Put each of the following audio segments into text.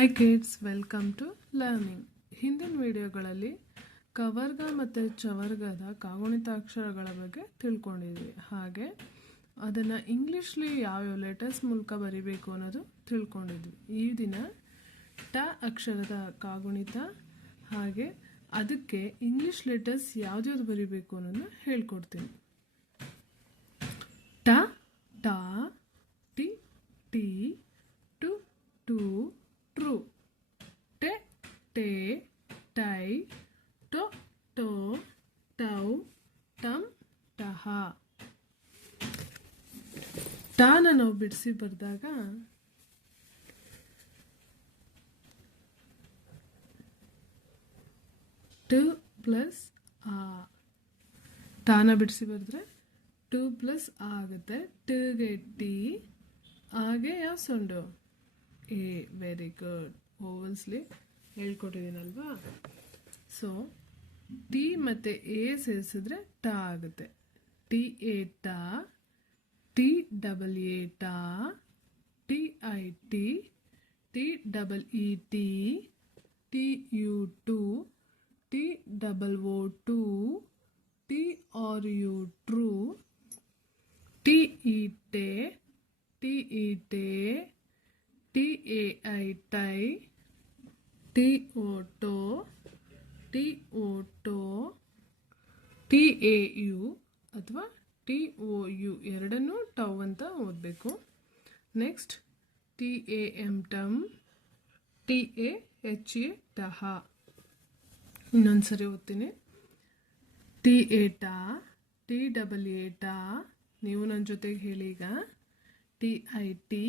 Hi kids welcome to learning ಹಿಂದಿನ ವಿಡಿಯೋಗಳಲ್ಲಿ ಕವರ್ಗ ಮತ್ತು ಚವರ್ಗದ ಕಾಗುಣಿತ ಅಕ್ಷರಗಳ ಬಗ್ಗೆ ತಿಳ್ಕೊಂಡಿದ್ವಿ. ಹಾಗೆ ಅದನ್ನು ಇಂಗ್ಲೀಷ್ಲಿ ಯಾವ್ಯಾವ ಲೆಟರ್ಸ್ ಮೂಲಕ ಬರಿಬೇಕು ಅನ್ನೋದು ತಿಳ್ಕೊಂಡಿದ್ವಿ. ಈ ದಿನ ಟ ಅಕ್ಷರದ ಕಾಗುಣಿತ, ಹಾಗೆ ಅದಕ್ಕೆ ಇಂಗ್ಲೀಷ್ ಲೆಟರ್ಸ್ ಯಾವ್ದ್ಯಾವ್ದು ಬರಿಬೇಕು ಅನ್ನೋದನ್ನ ಹೇಳ್ಕೊಡ್ತೀನಿ. ಟ ಟ, ಟಿ ಟಿ, ಟು ಟು ಟ್ರು ಟೆ ಟೆ ಟೈ ಟೊ ಟೊ ಟೌ ಟಮ್ ಟಹ ಟಾನ ನಾವು ಬಿಡಿಸಿ ಬರೆದಾಗ ಟು ಪ್ಲಸ್ ಆ ಟಾನ ಬಿಡಿಸಿ ಬರೆದ್ರೆ ಟು ಪ್ಲಸ್ ಆ ಆಗುತ್ತೆ. ಟುಗೆ ಟಿ, ಹಾಗೆ ಯಾವ ಸೊಂಡು. A, very good. ಓವಲ್ಸ್ಲಿ ಹೇಳ್ಕೊಟ್ಟಿದ್ದೀನಲ್ವಾ? ಸೊ, ಟಿ ಮತ್ತು ಎ ಸೇರಿಸಿದ್ರೆ ಟ ಆಗುತ್ತೆ. ಟಿ ಎ ಟ टी डबल ए टा T I T T double E T T U to T double O टू टी और यू ट्रू टी ई टे टी ई टे टी ए आई टाई टी ओ टो टी ओ टो T A U अथवा T O U ಎರಡನ್ನೂ ಟವ್ ಅಂತ ಓದಬೇಕು. ನೆಕ್ಸ್ಟ್ ಟಿ ಎ ಎಂ ಟಮ್ ಟಿ ಎ ಎಚ್ ಎ ಟಹ ಇನ್ನೊಂದ್ಸರಿ ಓದ್ತೀನಿ. ಟಿ ಎ ಟಾ ಟಿ ಡಬಲ್ ಎ ಟಾ. ನೀವು ನನ್ನ ಜೊತೆಗೆ ಹೇಳಿ ಈಗ. T I T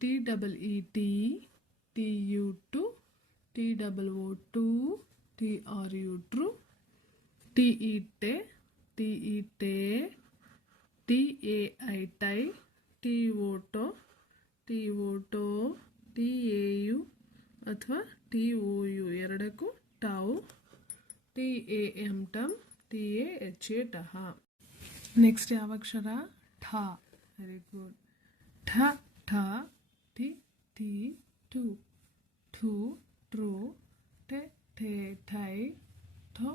T double E T T U to T double O ಟು ಟಿ ಆರ್ ಯು ಟ್ರು T E ಟೆ T E ಟೆ T A I tie T O to T O toe T A U ಅಥವಾ T O you ಎರಡಕ್ಕೂ ಟಾವು T A M ಟಮ್ T A H A ಟಹ next ಯಾವ ಅಕ್ಷರ ಠ very good ಠ ಠ ಟಿ ಟಿ ಟು ಠು ಟ್ರೂ ಟೆ ಠೆ ಠೈ ಠೊ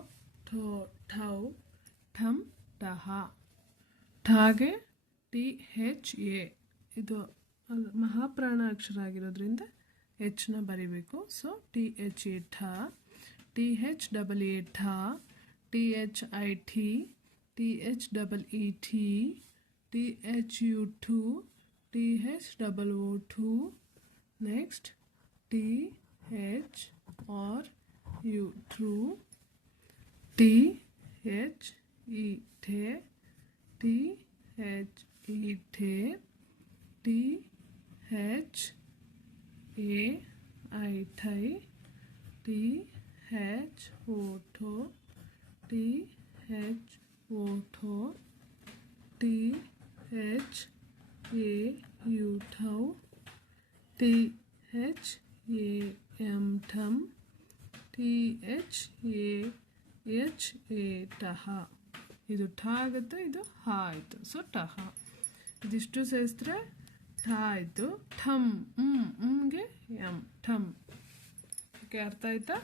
ಠೋ ಠೌ ಠಮ್ ಟಹ ಠಾಗೆ ಟಿ ಹೆಚ್ ಎ ಇದು ಅಲ್- ಮಹಾಪ್ರಾಣ ಅಕ್ಷರ ಆಗಿರೋದ್ರಿಂದ ಹೆಚ್ನ ಬರಿಬೇಕು so T H A ಠ T H double A ಠ T H I T T H double E T T H U to T H double O to next T H R U true T H ईठे T H ईठे T H A आईठाई T H ओठो T H ओठो T H A यूठौ T H A M ठम T H A H A टहा ಇದು ಠ ಆಗುತ್ತೆ, ಇದು ಹ ಆಯಿತು. ಸೊ ಟಹ ಇದಿಷ್ಟು ಸೇರಿಸಿದ್ರೆ ಠ ಆಯಿತು. ಠಮ್ ಹ್ಞೂಗೆ ಎಂ ಠಮ್ ಓಕೆ, ಅರ್ಥ ಆಯ್ತಾ?